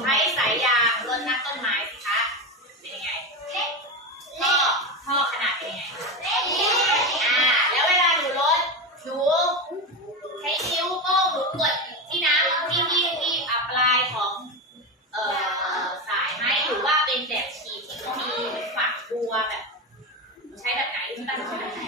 ใช้สายยางรดน้ำต้นไม้สิคะ เป็นยังไงเล็กท่อท่อขนาดเป็นยังไงเล็กอ่าแล้วเวลาหนูรดหนูใช้นิ้วโป้งหรือกดที่น้ำที่ที่ที่อัปลายของเอ่อสายไหมหรือว่าเป็นแบบฉีดที่เขามีฝักบัวแบบ ใช้แบบไหนที่ตั้งใช้แบบไหน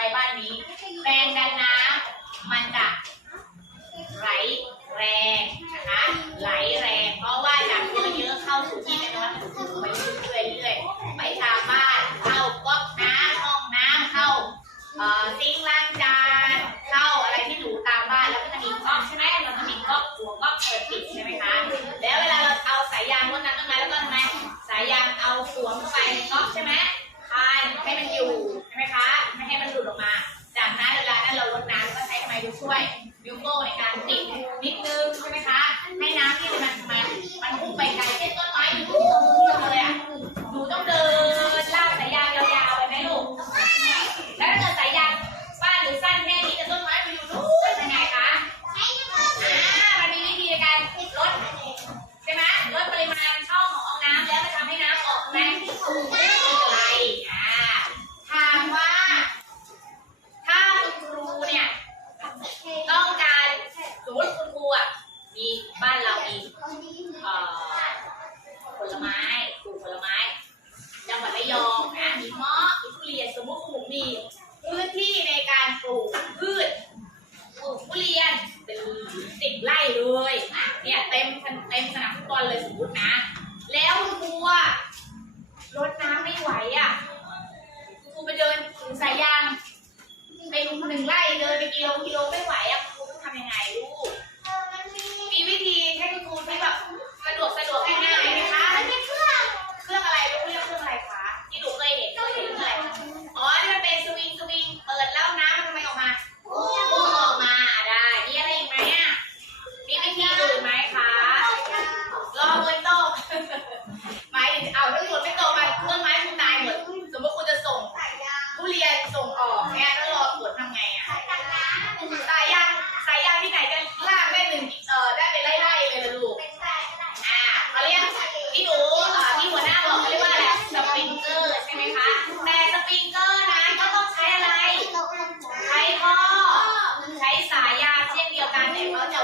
ไปบ้านนี้แรงดันน้ำมันจะไหลแรงนะคะไหลแรง เพราะว่าจากเยอะๆเข้าสู่ที่เป็น้ำตถุไปเรื่อยๆไปตามบ้านเข้าก๊อกน้ำห้องน้ำเข้าเอ่อซิงค์ล้างจานเข้าอะไรที่หนูตามบ้านแล้วก็จะมีก๊อกใช่ไหมมันจะมีก๊อกหัวก๊อกเปิดปิดใช่ไหมคะแล้วเวลาเราเอาสายยางวดน้ำต้นไม้แล้วก็ทำไมสายยางเอาสวมเข้าไปก๊อกใช่ไหมคานให้มันอยู่ใช่ไหมคะ นะเวลานั้นเราลดน้ำก็ใช้ไม้ช่วยนิ้วโก้ในการติดนิด 你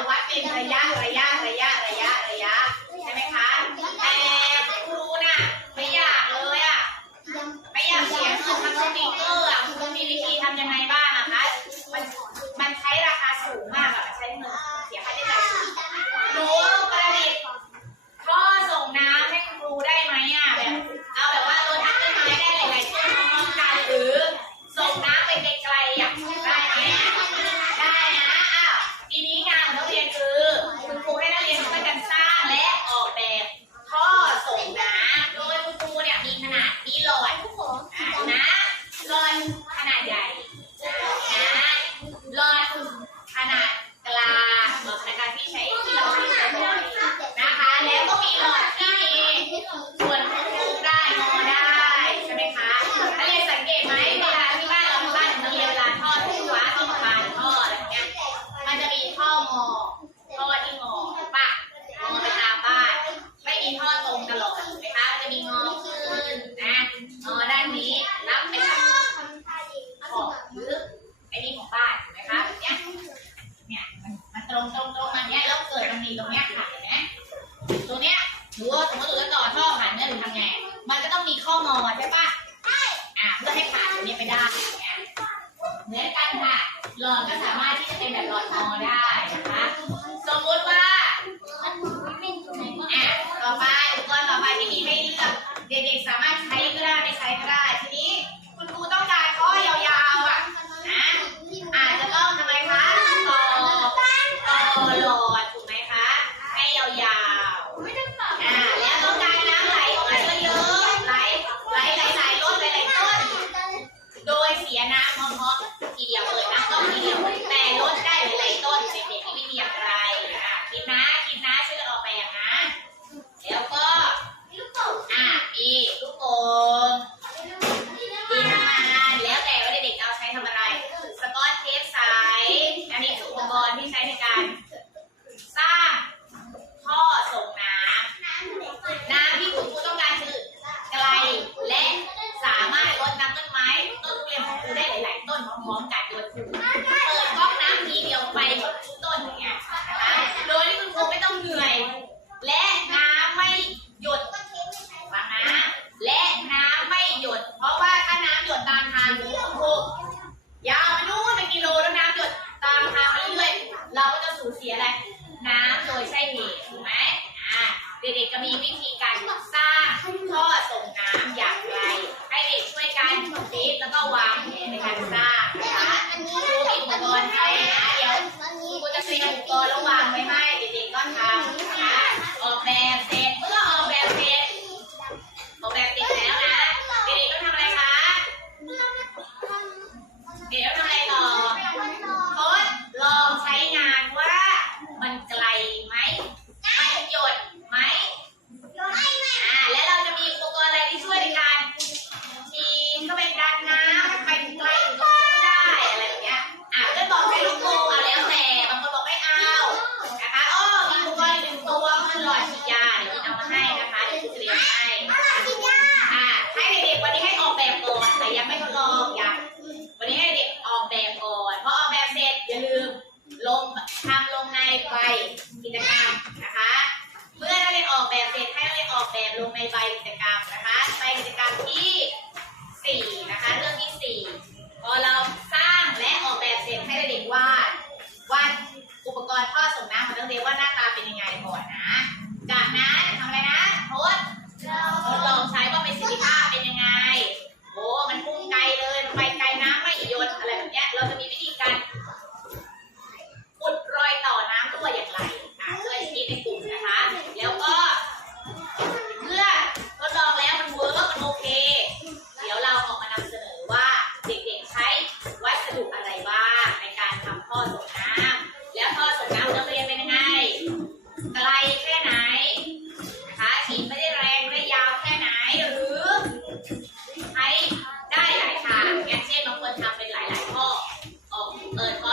ว่าเป็นระยะระยะระยะระยะระยะใช่ไหมคะแต่ครูน่ะไม่อยากเลยอะไม่อยากเสียเงินทำสติกเกอร์อะครูมีวิธีทำยังไงบ้าง กองได้นะคะ เปิดก๊อกน้ำทีเดียวไปก็รู้ต้นอย่างเงี้ยโดยที่คุณครูไม่ต้องเหนื่อย และน้ำไม่หยดฟังนะและน้ำไม่หยด เพราะว่าถ้าน้ำหยดตามทางคุณครูยามานู่นเป็นกิโลแล้วน้ำหยดตามทางไปเรื่อยเราก็จะสูญเสียอะไรน้ำโดยใช่เหตุถูกไหมอ่าเด็กๆก็มีวิธีการสร้างท่อส่งน้ำอย่างไร เด็ช่วยกันซีฟแล้วก็วางในการสร้างนะคะรูเก็บอุปกรณ์ให้นะเดี๋ยวครูจะเตรียมอุปกรณ์แล้ววางไว้ให้เด็กๆก็ทำนะคะออกแบบ ใบกิจกรรมนะคะ เมื่อเราเรียนออกแบบเสร็จให้เราเรียนออกแบบลงในใบกิจกรรมนะคะใบกิจกรรมที่ Uh -huh.